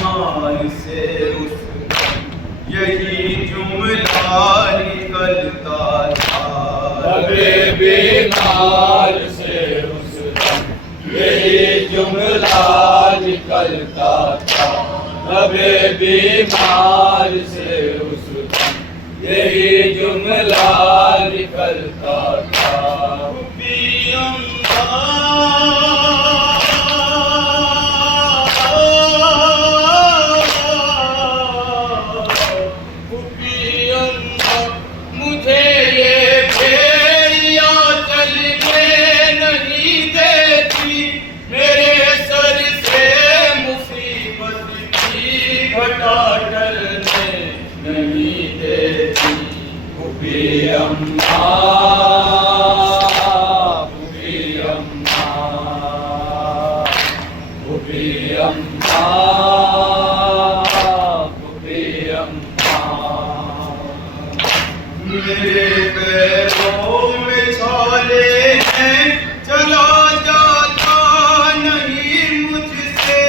बीमार से उस यही जुमला निकलता था। लबे बीमार से उस यही जुमला निकलता था। मेरे पैरों में छाले हैं, चला जाता नहीं मुझसे।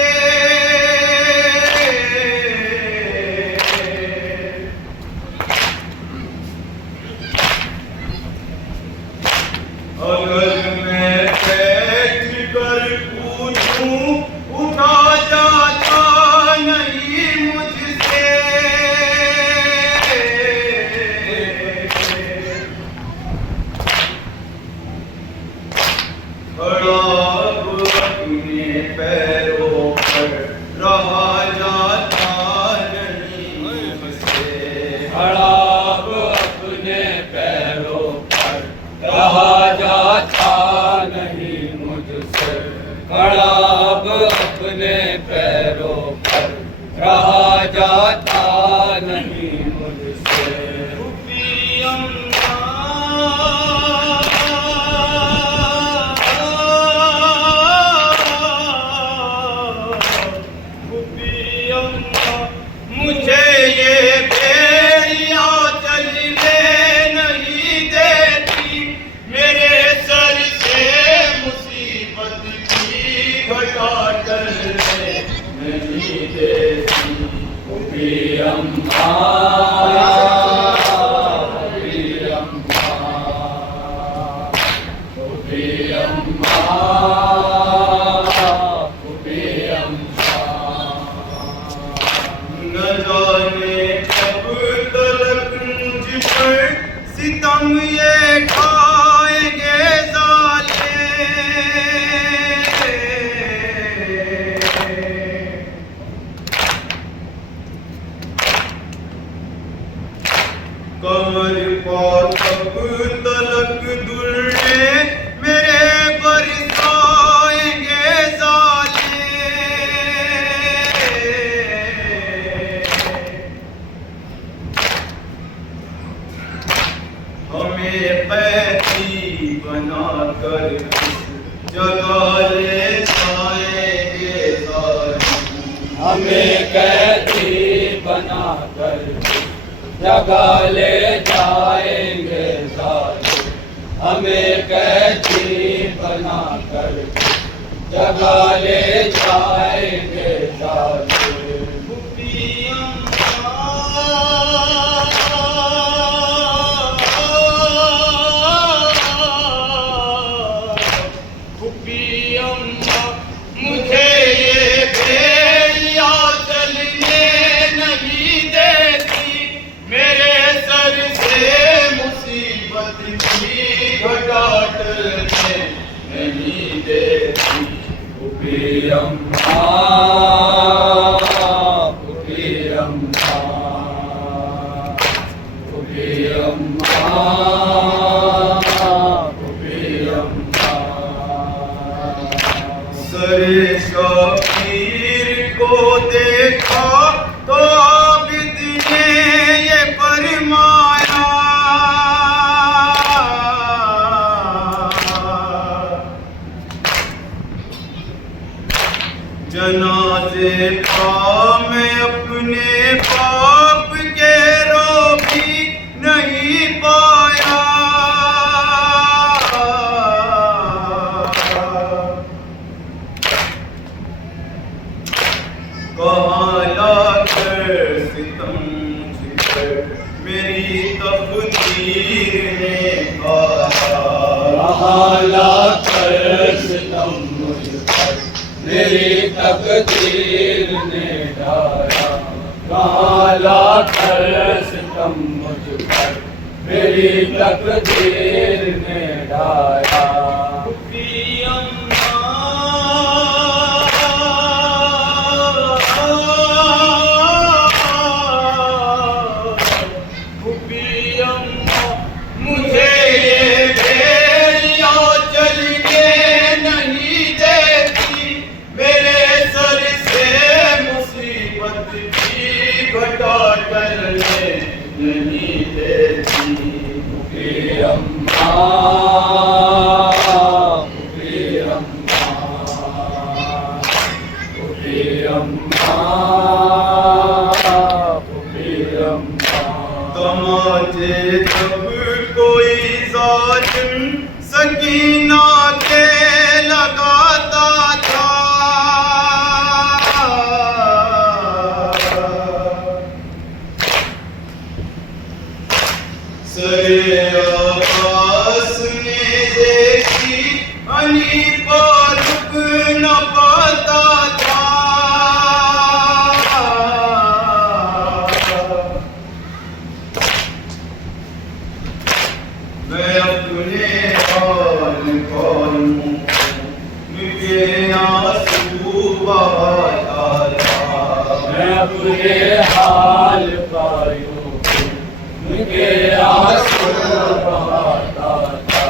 अगर मैं बैठ कर पूछूं, उठा जाता नहीं मुझसे। खड़ा अपने पैरों पर रहा जाता नहीं मुझसे। खड़ा अपने पैरों पर रहा जाता नहीं मुझसे। खड़ा अपने पैरों पर रहा जाता नहीं मुझसे। मुझे ये बेड़िया चलने नहीं देती, मेरे सर से मुसीबत की घटा टलने नहीं देती। अम्मा न जाने कब तलक मुझ पर सितम ये ढाएंगे ज़ाले। कमर पर कब तलक दुर्रे मेरे बरसाएंगे ज़ाले। हमें कैदी बनाकर जगह ले जाएंगे ज़ालिम। हमें कैदी बनाकर जगह ले जाएंगे ज़ालिम। हमें कैदी बनाकर जगह ले जाएंगे ज़ालिम। मुझे ये बेड़िया चलने नहीं देती, मेरे सर से मुसीबत की घटा टलने पुलियम्मा पुलियम्मा पुलियम्मा पुलियम्मा। सरे शबीर को देखा तो आबिद ने ये फरमाया, जनाज़े का मैं अपने बाप के रो भी नहीं पाया। कहाँ लाकर सितम जिकर मेरी तकदीर ने कहा, कहाँ लाकर सितम मुझ पर मेरी तकदीर ने ढाया। कहाँ लाकर सितम मुझ पर मेरी तकदीर ने ढाया। मुझे ये बेड़ियाँ चलने नहीं देती, मेरे सर से मुसीबत की घटा टलने नहीं देती। पुलियम्मा पुलियम्मा पुलियम्मा पुलियम्मा। तमाचे जब कोई जालिम सकीना के लगाता था, सरे आकाश ने देखी अनी पर रुक न पाता था। मैं अपने हाल करूं मुझे आंसू बहाता था। मैं अपने हाल पायूं मुझे आंसू बहाता था।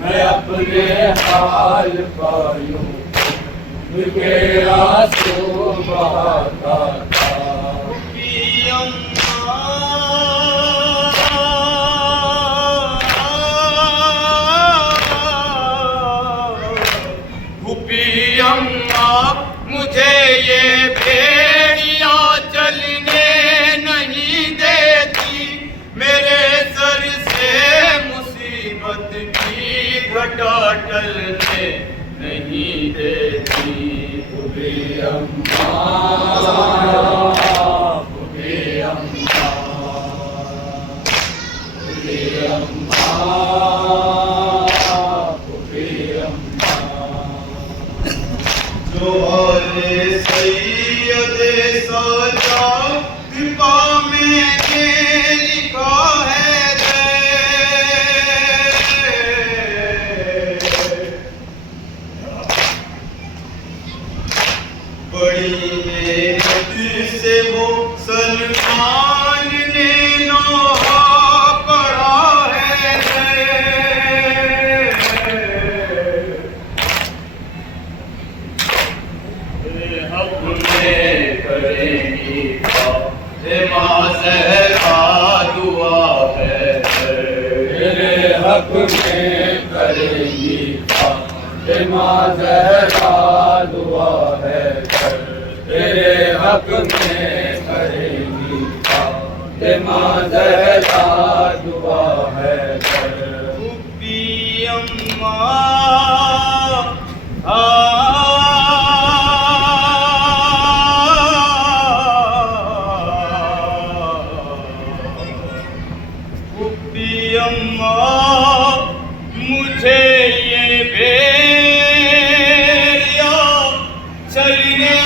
मैं अपने हाल पायूं मुझे आंसू बहाता था। अम्मा मुझे ये भेड़ियाँ चलने नहीं देती, मेरे सर से मुसीबत की घटा टलने नहीं देती। पुलियम्मा पुलियम्मा पुलियम्मा पुलियम्मा। जो हाले सैयदे साजा कृपा में ये लिखा है बड़ी मेहनत से वो सलमान ने नोहा पढ़ा है। अपने करेंगी माँ ज़हरा दुआ है, तेरे हक में करेंगी माँ ज़हरा दुआ है। तेरे हक में करेंगी माँ ज़हरा दुआ है। हुब्बी अम्मा हुब्बी अम्मा मुझे ये भेड़ियाँ चलने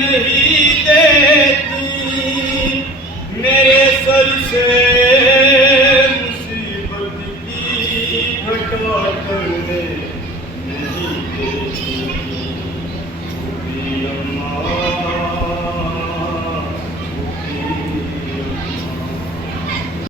नहीं देती, मेरे सर से मुसीबत की घटा टलने नहीं देती।